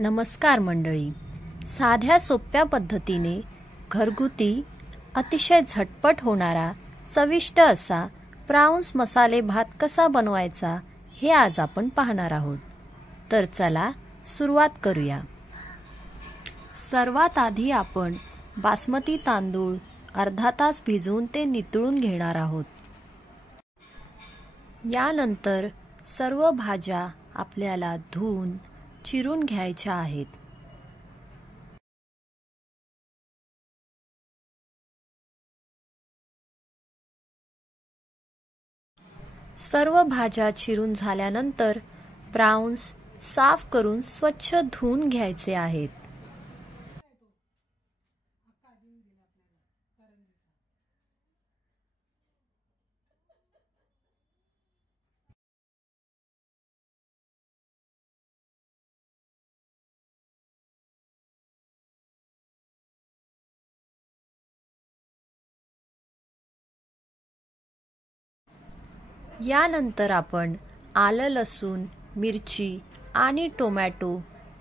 नमस्कार मंडळी. साध्या सोप्या पद्धतीने घरगुती अतिशय झटपट होणारा चविष्ट असा प्राउन्स मसाले भात कसा बनवायचा हे आज आपण पाहणार आहोत. तर चला सुरुवात करूया. सर्वात आधी आपण बासमती तांदूळ अर्धा तास भिजवून ते नितळून घेणार आहोत. यानंतर सर्व भाज्या आपल्याला धुवून चिरून घ्यायच्या आहेत. सर्व भाज्या चिरून झाल्यानंतर प्राउन्स साफ करून स्वच्छ धुवून घ्यायचे आहेत. यानंतर आपण आलं, लसूण, मिरची आणि टोमॅटो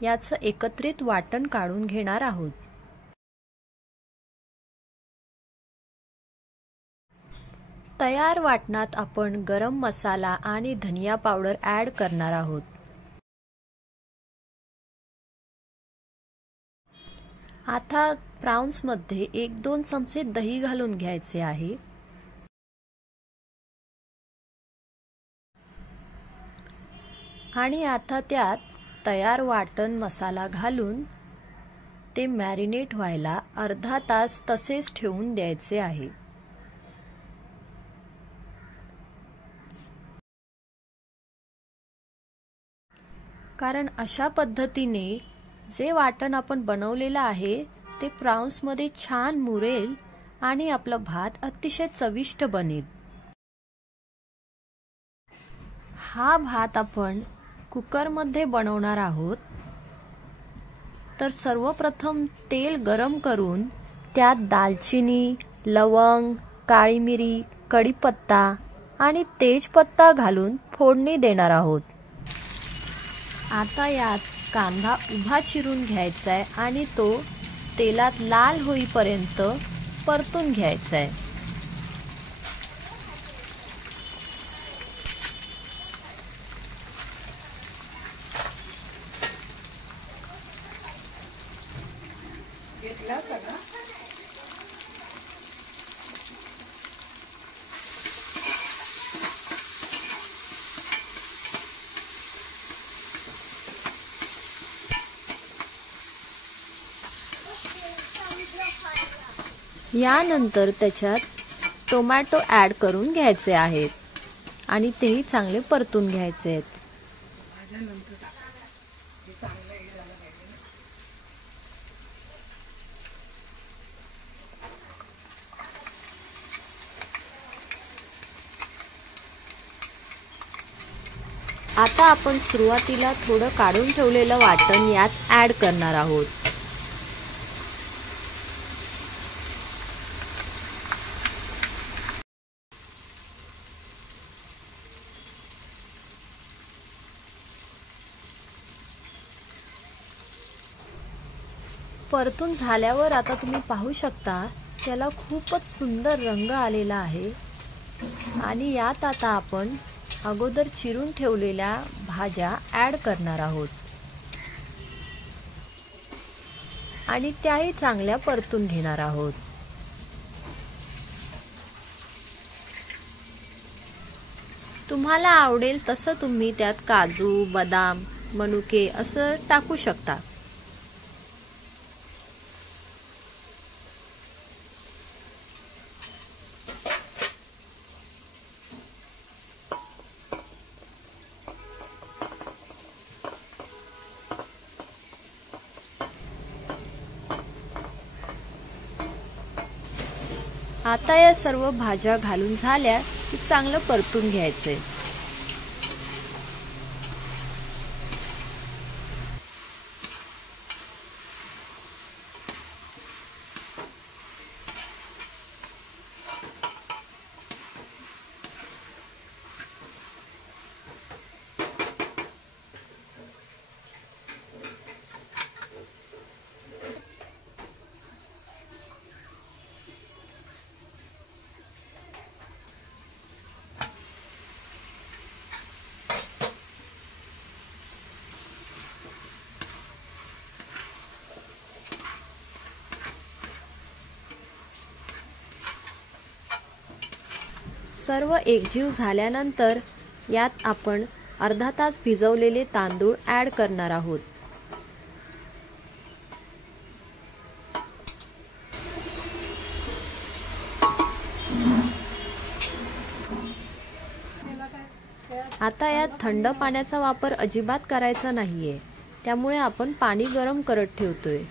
याचं एकत्रित वाटण काढून घेणार आहोत. तयार वाटणात आपण गरम मसाला आणि धनिया पावडर ॲड करणार आहोत. आता प्राउन्समध्ये 1-2 चमचे दही घालून घ्यायचे आहे. आणि आता त्यात तयार वाटण मसाला घालून ते मॅरिनेट व्हायला अर्धा तास तसेच ठेवून द्यायचे आहे. कारण अशा पद्धतीने जे वाटण आपण बनवलेलं आहे ते प्राउन्समध्ये छान मुरेल आणि आपला भात अतिशय चविष्ट बनेल. हा भात आपण कुकरमध्ये बनवणार आहोत. तर सर्वप्रथम तेल गरम करून त्यात दालचिनी, लवंग, काळी मिरी, कढीपत्ता आणि तेजपत्ता घालून फोडणी देणार आहोत. आता यात कांदा उभा चिरून घ्यायचा आहे आणि तो तेलात लाल होईपर्यंत परतून घ्यायचा आहे. यानंतर त्याच्यात टोमॅटो ॲड करून घ्यायचे आहेत आणि तेही चांगले परतून घ्यायचे आहेत. आता आपण सुरुवातीला थोडं काढून ठेवलेलं वाटण यात ॲड करणार आहोत. परतून झाल्यावर आता तुम्ही पाहू शकता त्याला खूपच सुंदर रंग आलेला आहे. आणि यात आता आपण अगोदर चिरून ठेवलेल्या भाज्या ॲड करणार आहोत आणि त्याही चांगल्या परतून घेणार आहोत. तुम्हाला आवडेल तसं तुम्ही त्यात काजू, बदाम, मनुके असं टाकू शकता. आता या सर्व भाज्या घालून झाल्या की चांगलं परतून घ्यायचे. सर्व एकजीव झाल्यानंतर यात आपण अर्धा तास भिजवलेले तांदूळ ॲड करणार आहोत। आता यात थंड पाण्याचा वापर अजिबात करायचा नाहीये, त्यामुळे आपण पाणी गरम करत ठेवतोय।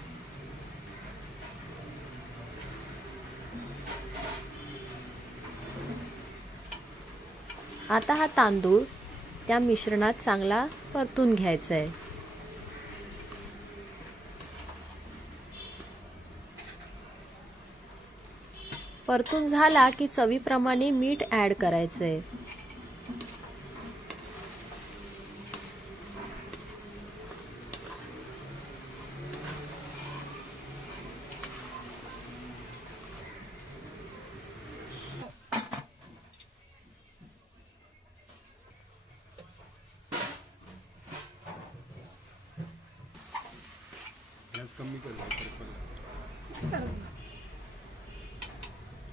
आता हा तांदूळ त्या मिश्रणात चांगला परतून घ्यायचा आहे। परतून झाला की चवीप्रमाणे मीठ ॲड करायचं आहे।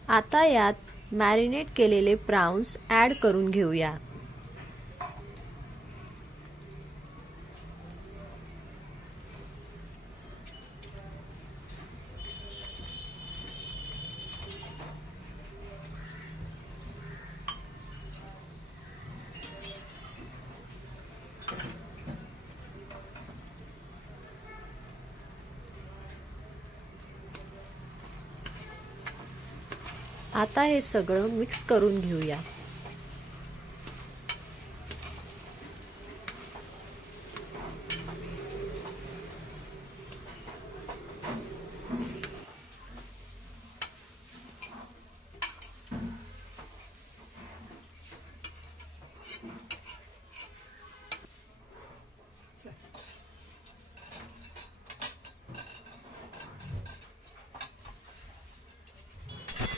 आता यात मॅरिनेट केलेले प्राउन्स ॲड करून घेऊया। आता हे सगळं मिक्स करून घेऊया।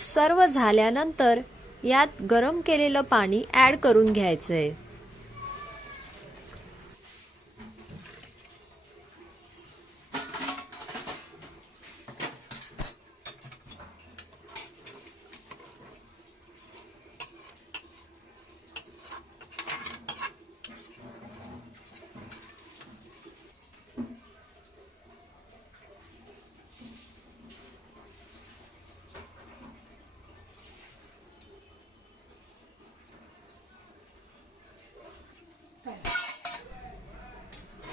सर्व झाल्यानंतर यात गरम केलेलं पाणी ॲड करून घ्यायचंय।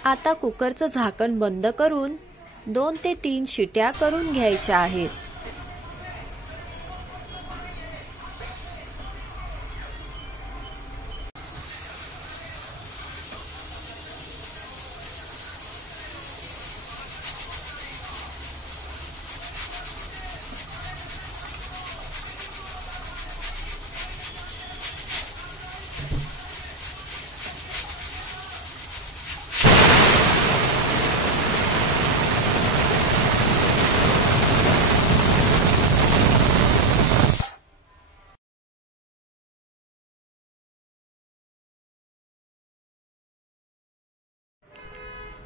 आता कुकरचं झाकण बंद करून 2 ते 3 शिट्या करून घ्यायच्या आहेत।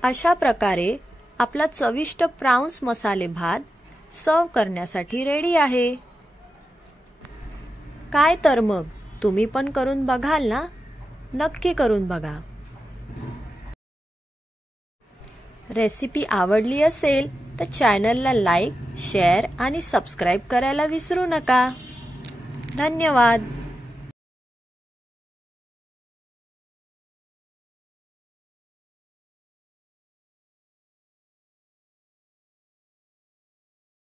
अशा प्रकारे आपला चविष्ट प्राउन्स मसाले भात सर्व करण्यासाठी रेडी आहे। काय तर मग तुम्ही पण करून बघाल ना? नक्की करून बघा। रेसिपी आवडली असेल तर चॅनलला लाईक, शेअर आणि सबस्क्राईब करायला विसरू नका। धन्यवाद।